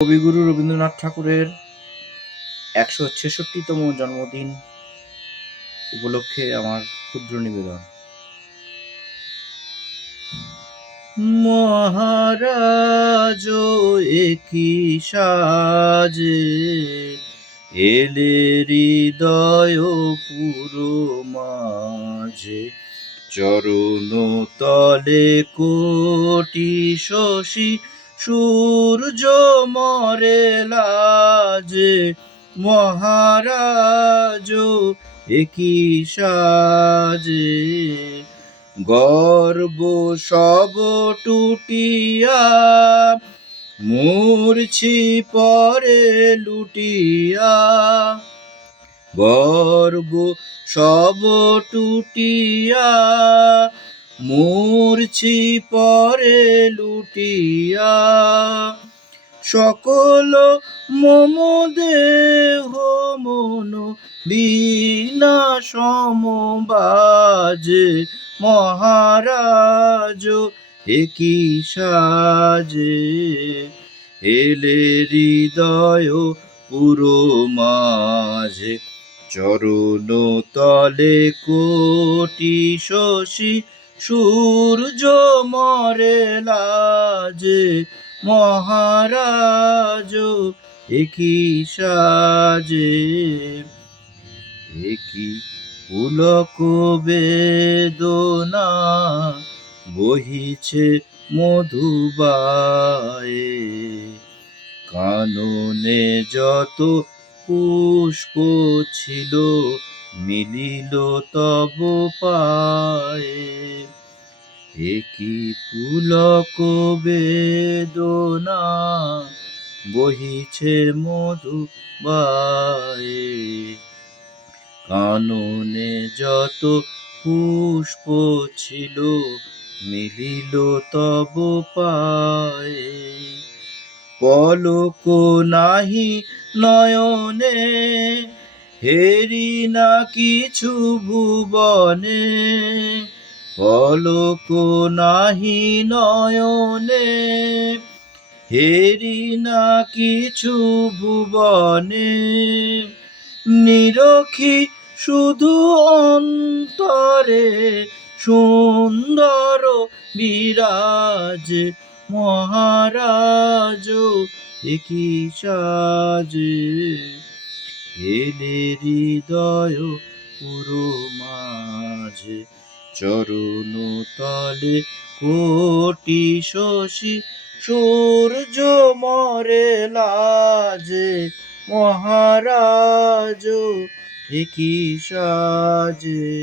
কবিগুরু রবীন্দ্রনাথ ঠাকুরের ১৬৬তম জন্মদিন উপলক্ষে আমার ক্ষুদ্র নিবেদন। মহারাজ একি সাজে এলে হৃদয় পুরো মাঝে, চরণ তলে কোটি শশী সূর্য মরে লাজে। মহারাজ একি সাজে গর্ব সব টুটিয়া মূর্ছি পরে লুটিয়া। গর্ব সব টুটিয়া মূর্ছি পরে লুটিয়া। সকল মম দেহ মন বীণা সমবাজে। মহারাজ একি সাজে এলে হৃদয় পুরো মাঝে, চরণ তলে কোটি শশী সূর্য মরে লাজে। মহারাজ একি সাজে একি পুলক বেদনা বহিছে মধুবায়ে। কাননে যত পুষ্প ছিল মিলিল তব পায়ে। একি পুলক বেদনা বহিছে মধুবায়ে। কাননে যত পুষ্প ছিল মিলিল তব পায়ে। পলক নাহি নয়নে হেরি না কিছু ভুবনে। পলক নাহি নয়নে হেরি না কিছু ভুবনে। নিরখি শুধু অন্তরে সুন্দর বিরাজে। মহারাজ একি সাজে এলে হৃদয় পুরো মাঝে, চরণ তলে কোটি শশী সূর্য মরে লাজে। মহারাজ একি সাজে।